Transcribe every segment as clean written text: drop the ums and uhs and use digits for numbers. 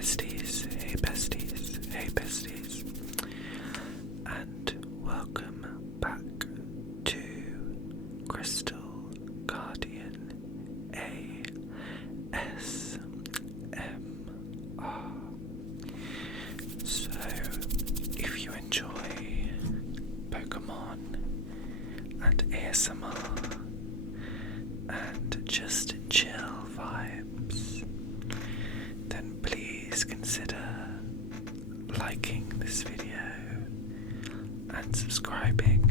Hey besties, and welcome back to Crystal Guardian ASMR. So, if you enjoy Pokémon and ASMR and just chill vibes, then please consider liking this video and subscribing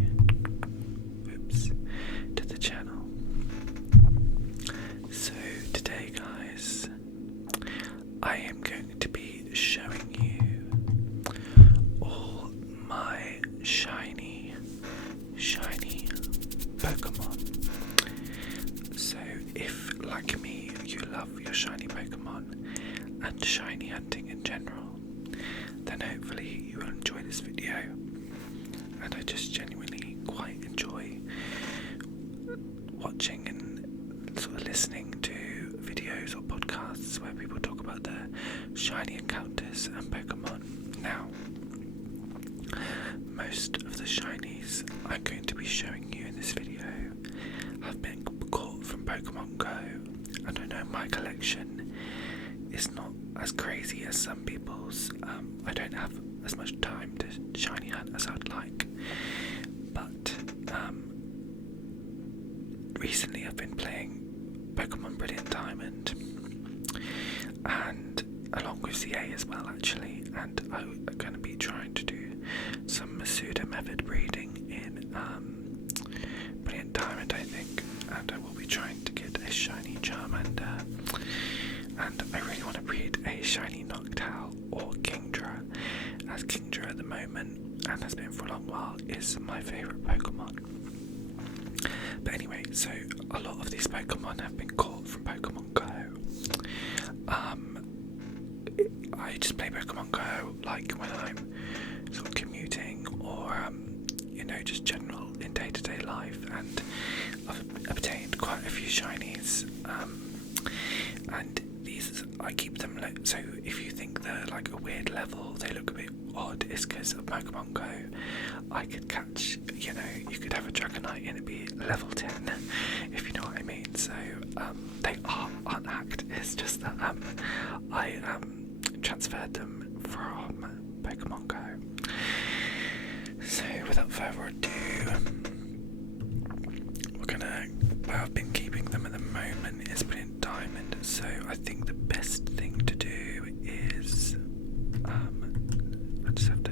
to the channel. So today, guys, I am going to be showing you all my shiny Pokemon. So if, like me, you love your shiny Pokemon and shiny hunting in general, then hopefully you will enjoy this video. And I just genuinely quite enjoy watching and sort of listening to videos or podcasts where people talk about their shiny encounters and Pokemon. Now, most of the shinies I'm going to be showing you in this video have been caught from Pokemon Go, and I know my collection is not as crazy as some people's. I don't have as much time to shiny hunt as I'd like, but recently I've been playing Pokemon Brilliant Diamond, and along with CA as well actually, and I'm going to be trying to do some Masuda method breeding in Brilliant Diamond, I think, and I will be trying to get a shiny Charmander, and I really want to breed a shiny Noctowl or Kingdra, as Kingdra at the moment, and has been for a long while, is my favourite Pokemon. But anyway, so a lot of these Pokemon have been caught from Pokemon Go. I just play Pokemon Go like when I'm sort of commuting or just general in day-to-day life, and I've obtained quite a few shinies, and these I keep them so if you think they're like a weird level, they look a bit odd, it's because of Pokemon Go. I could catch, you could have a Dragonite and it'd be level 10, if you know what I mean. So they aren't hacked, it's just that I transferred them from Pokemon Go. So without further ado, where I've been keeping them at the moment is Brilliant Diamond. So I think the best thing to do is I just have to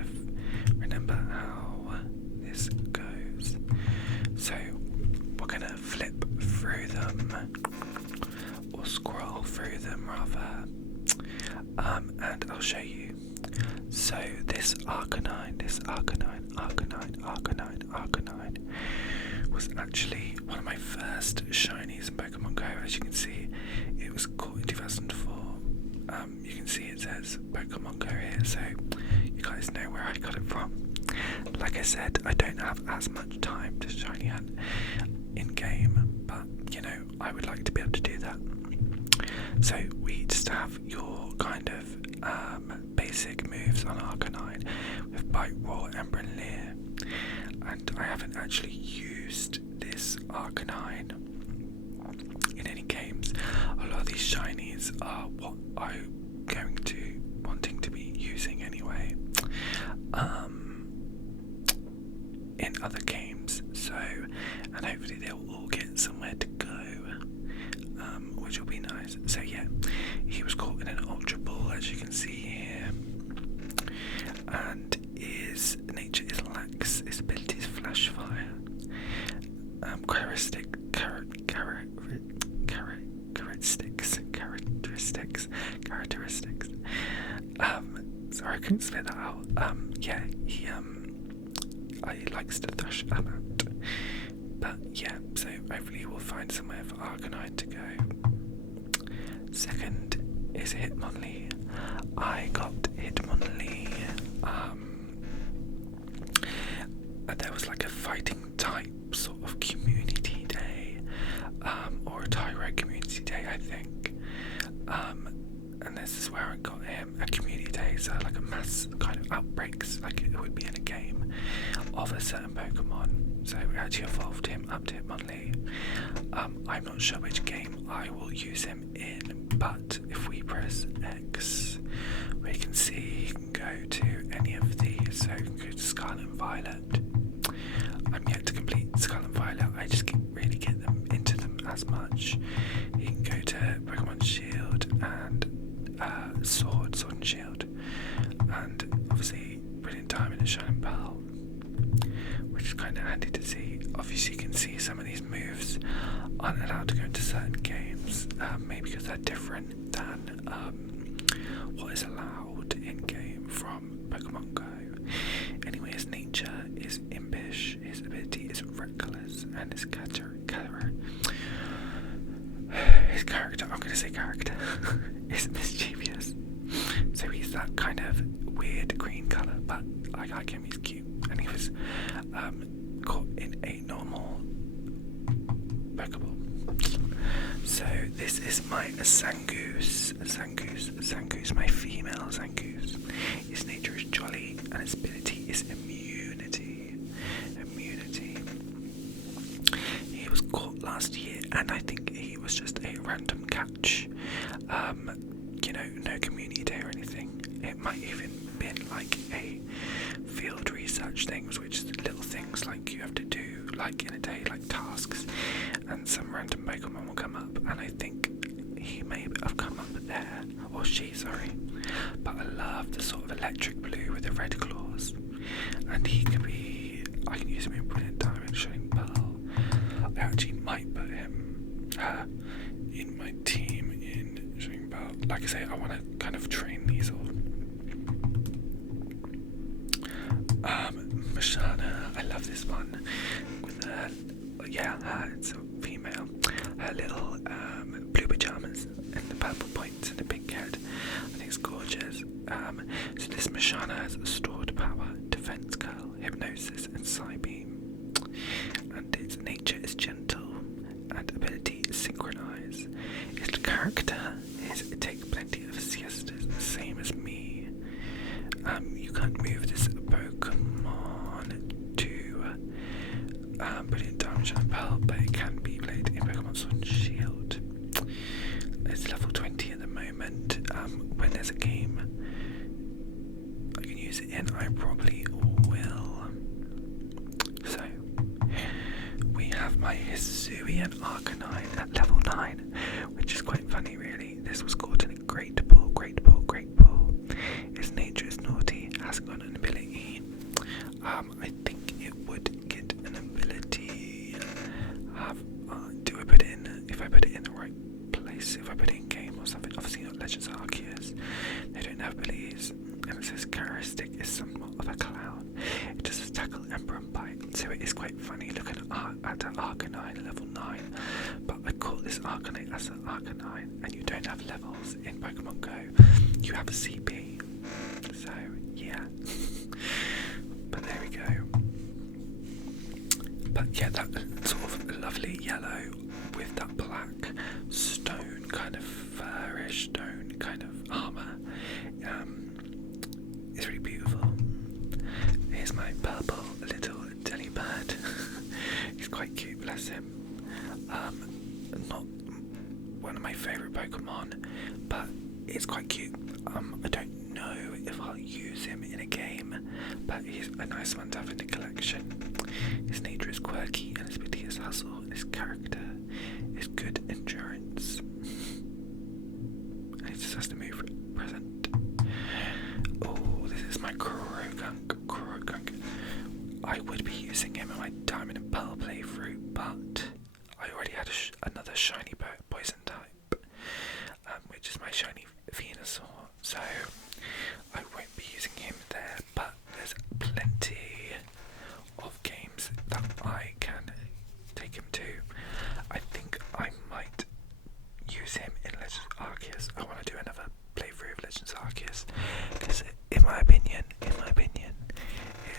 remember how this goes. So we're gonna flip through them, or scroll through them rather, and I'll show you. So this Arcanine was actually one of my first shinies in Pokemon Go. As you can see, it was caught in 2004. You can see it says Pokemon Go here, so you guys know where I got it from. Like I said, I don't have as much time to shiny hunt in game, but I would like to be able to do that. So we just have your kind of basic moves on Arcanine with Bite, Roar, Ember and Leer, and I haven't actually used this Arcanine in any games. A lot of these shinies are what I'm wanting to be using anyway in other games, so, and hopefully they'll all get somewhere to go, which will be nice. So yeah, he was caught in an Ultra Ball, as you can see here, and his nature is Lax, his ability is Flash Fire, characteristics. Sorry, I couldn't spit that out. Yeah, he likes to thrash about. But yeah, so hopefully we'll find somewhere for Arcanine to go. Second is Hitmonlee. I got Hitmonlee. There was like a fighting type sort of community day, or a Tyro community day, I think. And this is where I got him a community day, so like a mass kind of outbreaks, like it would be in a game of a certain Pokemon. So we actually evolved him up to Hitmonlee. I'm not sure which game I will use him in, but if we press X, we can see he can go to any of these. So we can go to Scarlet and Violet. I'm yet to complete Scarlet and Violet. I just can't really get them into them as much. You can go to Pokemon Shield and Sword and Shield, and obviously Brilliant Diamond and Shining Pearl, which is kind of handy to see. Obviously you can see some of these moves aren't allowed to go into certain games, maybe because they're different than what is allowed in game from Pokemon Go. Anyway, his nature is impish, his ability is reckless, and his character, I'm going to say character, is mischievous. So he's that kind of weird green colour, but I like him, he's cute. And he was caught in a normal Pokeball. So this is my Zangoose, my female Zangoose. His nature is jolly, and his ability is immunity. He was caught last year, and I think he was just a random catch. No community day or anything. It might even been like a field research things, which is little things like you have to do like in a day, like tasks, and some random Pokemon will come up, and I think he may have come up there, or she, sorry. But I love the sort of electric blue with the red claws, and I can use him in Brilliant Diamond, Shining Pearl. I actually might put him in my team in Shining Pearl. Like I say, I want to kind of train these all. Mashana, I love this one with her, it's a female, her little blue pajamas and the purple points and the pink head. I think it's gorgeous. So this Mashana has stored power, defense curl, hypnosis, and Psybeam, and its nature is gentle and ability is synchronize. Its character is take plenty of siestas, the same as me. You can't move this Pokemon to Brilliant Diamond Shining Pearl, but it can be played in Pokemon Sword and Shield. It's level 20 at the moment. When there's a game I can use it in, I probably will. So we have my Hisuian Arcanine at level 9, which is quite funny really. This was caught in a great ball. Its nature is naughty, hasn't got an ability. I think it would get an ability. Do I put it in, if I put it in the right place, if I put it in game or something? Obviously not Legends Arceus, they don't have abilities. And it says characteristic is somewhat of a clown. It does tackle, Ember and Bite, so it is quite funny looking at an Arcanine level 9. But I call this Arcanine as an Arcanine, and you don't have levels in Pokemon Go. You have a CP. So yeah. But there we go. But yeah, that sort of lovely yellow with that black stone kind of furish stone kind of armour. It's really beautiful. Here's my purple little jelly bird. He's quite cute, bless him. Not one of my favourite Pokemon, but it's quite cute. I don't know if I'll use him in a game, but he's a nice one to have in the collection. His nature is quirky, and his ability is hustle, and his character is good endurance. And he just has to move present. Oh, this is my Krogunk. I would be using him in my Diamond and Pearl playthrough, but I already had another shiny poison type, which is my shiny Venusaur, so I won't be using him there, but there's plenty of games that I can take him to. I think I might use him in Legends Arceus. I want to do another playthrough of Legends Arceus, because in my opinion, it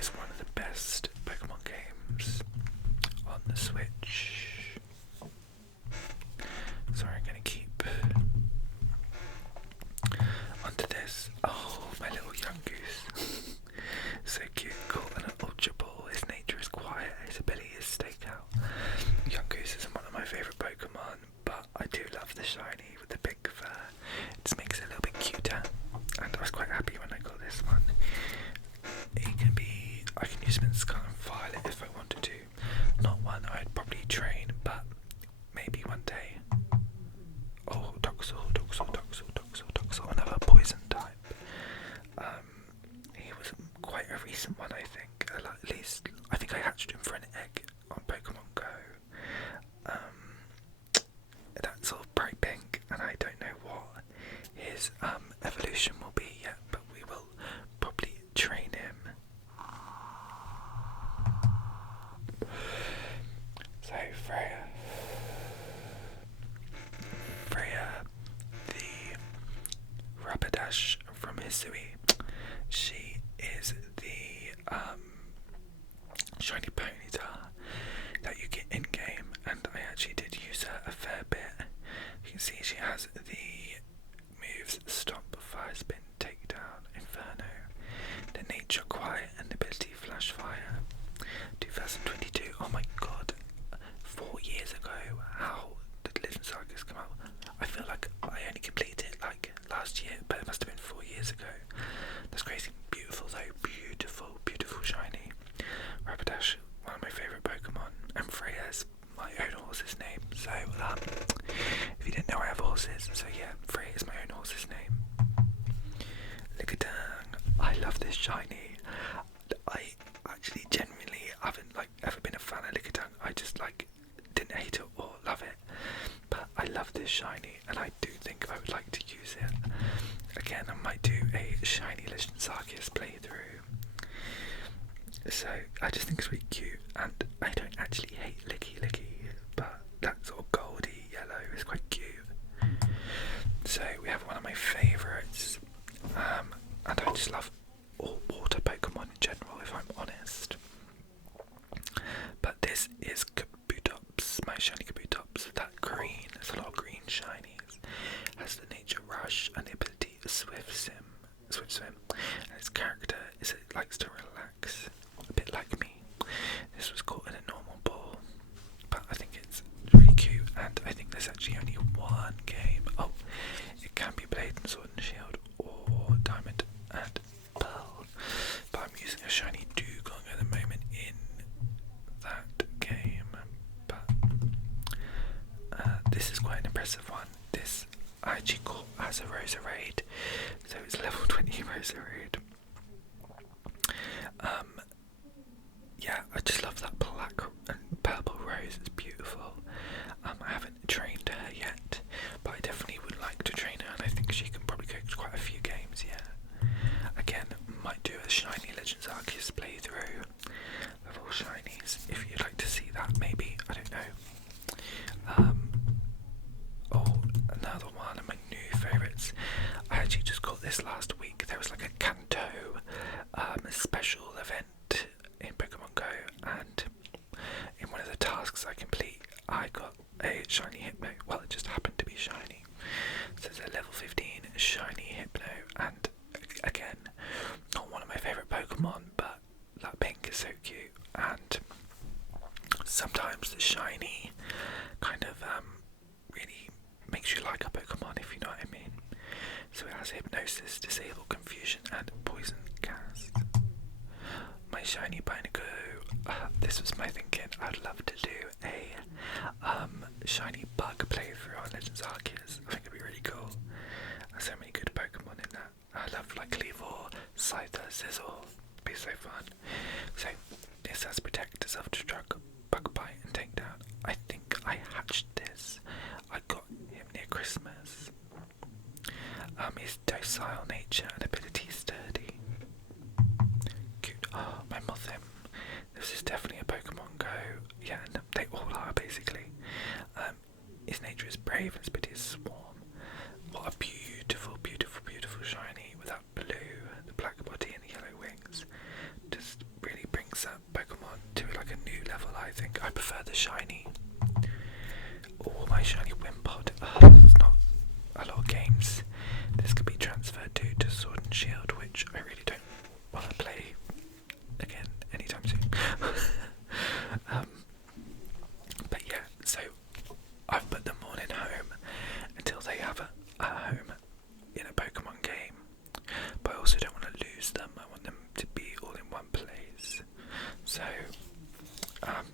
is one of the best Pokemon games on the Switch. Sorry, I'm going to keep his evolution will be yet, but we will probably train him. So Freya, the Rapidash from Hisui, she is the shiny Ponyta that you get in game, and I actually did use her a fair bit. You can see she has the moves Stomp, Fire Spin, Takedown, Inferno, the Nature Quiet, and the ability Flash Fire. 2022, oh my god, 4 years ago. How did Legend Sagas come out? I feel like I only completed it like last year, but it must have been 4 years ago. That's crazy. Beautiful though, beautiful shiny. Rapidash, one of my favourite Pokemon, and Freya's my own horse's name. So if you didn't know, I have horses. So yeah, Freya is my own horse's name. Lickitung, I love this shiny. I actually genuinely haven't like ever been a fan of Lickitung. I just like didn't hate it or love it, but I love this shiny, and I do think I would like to use it. Again, I might do a shiny Legend Arceus playthrough. So I just think it's really cute, and I don't actually hate Licky, but that sort of goldy yellow is quite cute. So we have one of my favourites, and I just love all water Pokemon in general, if I'm honest. But this is Kabutops, my shiny Kabutops. That green, there's a lot of green shinies. Has the Nature Rush and the ability Swift Swim. And its character is it likes to relax, a bit like me. This was caught in a normal ball, but I think it's really cute, and I think there's actually only one game. Oh, it can be played in Sword and Shield or Diamond and Pearl, but I'm using a shiny Dugong at the moment in that game. But this is quite an impressive one. This I actually caught as a Roserade, so it's level 20 Roserade. Yeah, I just love that black and purple rose, it's beautiful. I haven't trained her yet, but I definitely would like to train her, and I think she can probably go to quite a few games, yeah. Again, might do a shiny Legends Arceus playthrough of all shinies, if you'd like to see that, maybe, I don't know. Oh, another one of my new favourites. I actually just got this last week. There was like a Kanto special event in Pokemon Go, and in one of the tasks I complete, I got a shiny Hypno. Well, it just happened to be shiny. So it's a level 15 shiny Hypno, and again, not one of my favourite Pokemon, but that pink is so cute, and sometimes the shiny kind of really makes you like a Pokemon, if you know what I mean. So it has Hypnosis, Disable, Confusion, and Poison Cast. My shiny Binago, this was my thinking. I'd love to do a shiny bug playthrough on Legends Arceus. I think it'd be really cool. There's so many good Pokemon in that. I love like Cleavor, Scyther, Sizzle. It'd be so fun. So this has Protect, Self-Destruct, Bug Bite, and Takedown. I think I hatched this. I got him near Christmas. His docile nature and ability sturdy. Cute. Oh, my Mothim. This is definitely a Pokemon Go. Yeah, no, they all are basically. His nature is brave and his ability is swarm. What a beautiful shiny with that blue, the black body and the yellow wings. Just really brings that Pokemon to like a new level, I think. I prefer the shiny. Oh, my shiny Wimpod. It's not a lot of games this could be transferred to Sword and Shield, which I really don't want to play again anytime soon. But yeah, so I've put them all in home until they have a home in a Pokemon game, but I also don't want to lose them. I want them to be all in one place. So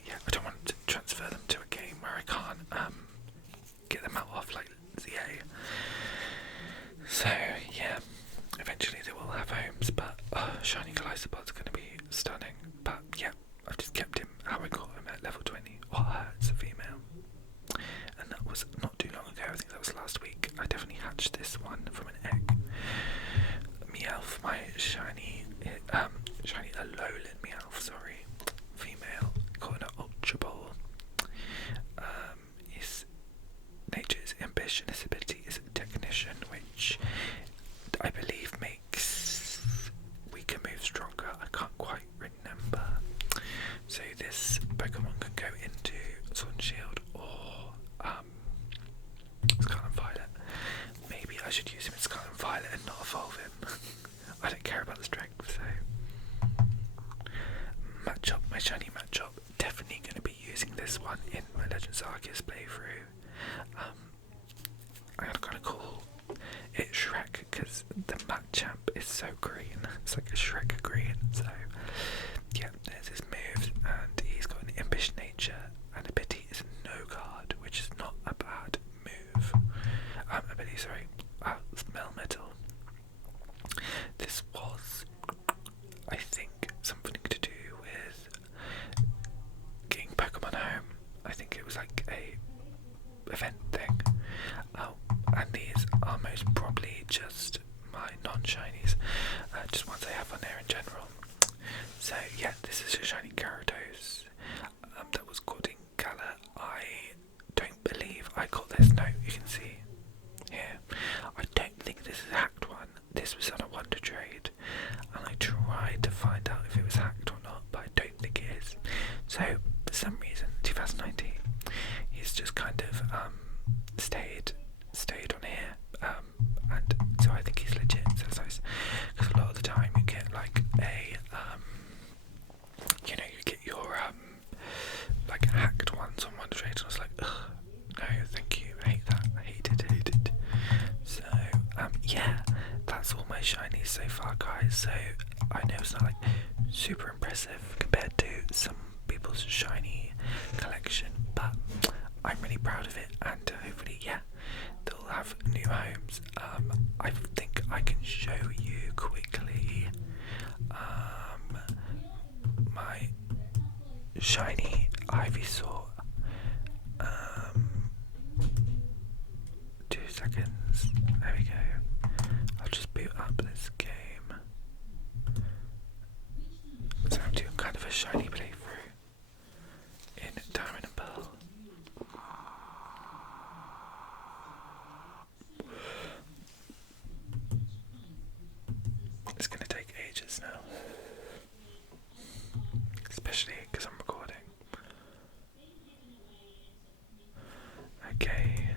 yeah, I don't want to transfer them to a game where I can't get them out of like ZA. So yeah, eventually they will have homes, but shiny Glycopod's going to be stunning. But yeah, I've just kept him how I got him at level 20. What hurts a female, and that was not too long ago. I think that was last week. I definitely hatched this one from an egg. Meowth, my shiny Alolan Meowth, sorry, female, called an Ultra Ball. His nature is ambition, his ability is technician, which I believe makes weaker moves stronger. I can't quite remember. So this Pokemon can go into Sword and Shield or Scarlet and Violet. Maybe I should use him in Scarlet and Violet and not evolve him. I don't care about the strength, so Matchup, my shiny Matchup, definitely going to be using this one in my Legends Arceus playthrough. I'm going to call it Shrek because the Machamp is so green. It's like a Shrek green. So yeah, there's his moves, and he's got an impish nature, and ability is no guard, which is not a bad move. Ability, sorry, Smell Metal. This was, I think, something to do with getting Pokemon home. I think it was like a event thing. And these are most probably just my non-shinies, just ones I have on there in general. So yeah, this is a shiny Gyarados that was caught in Galar. I don't believe I got this. No, you can see here. I don't think this is a hacked one. This was on a Wonder Trade, and I tried to find out if it was hacked or not, but I don't think it is. So for some reason, 2019, he's just kind of stayed on here, and so I think he's legit. So it's nice because a lot of the time you get like a you get your like hacked ones on Wonder Trade, and I was like, ugh, no, thank you, I hate that, I hate it. So yeah, that's all my shinies so far, guys. So I know it's not like super impressive compared to some people's shiny collection, but I'm really proud of it, and hopefully, yeah, they'll have new homes. I think I can show you quickly my shiny Ivysaur. 2 seconds. There we go. I'll just boot up this game. So I'm doing kind of a shiny playthrough in Diamond and Pearl. It's going to take ages now, especially because I'm recording. Okay,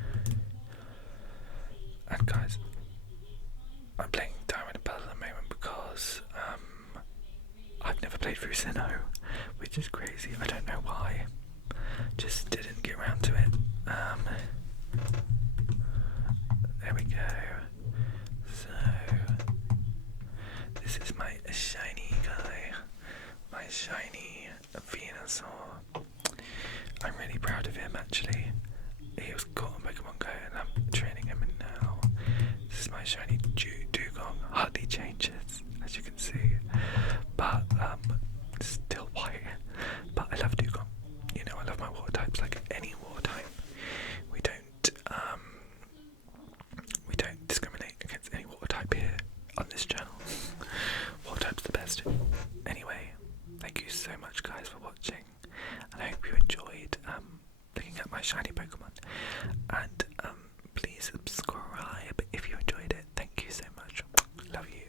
and guys, I'm playing Diamond and Pearl at the moment because I've never played through Sinnoh, which is crazy. I don't know why, just didn't get around to it. There we go. So this is my shiny guy, my shiny Venusaur. I'm really proud of him actually. He was caught on Pokemon Go and I'm training him, and now this is my shiny Dugong. Hardly changes, as you can see, but still white. But I love Dugong. You know, I love my water types like any water type. We don't discriminate against any water type here on this channel. Water type's the best. Anyway, thank you so much, guys, for watching, and I hope you enjoyed looking at my shiny Pokemon. And please subscribe if you enjoyed it. Thank you so much. Love you.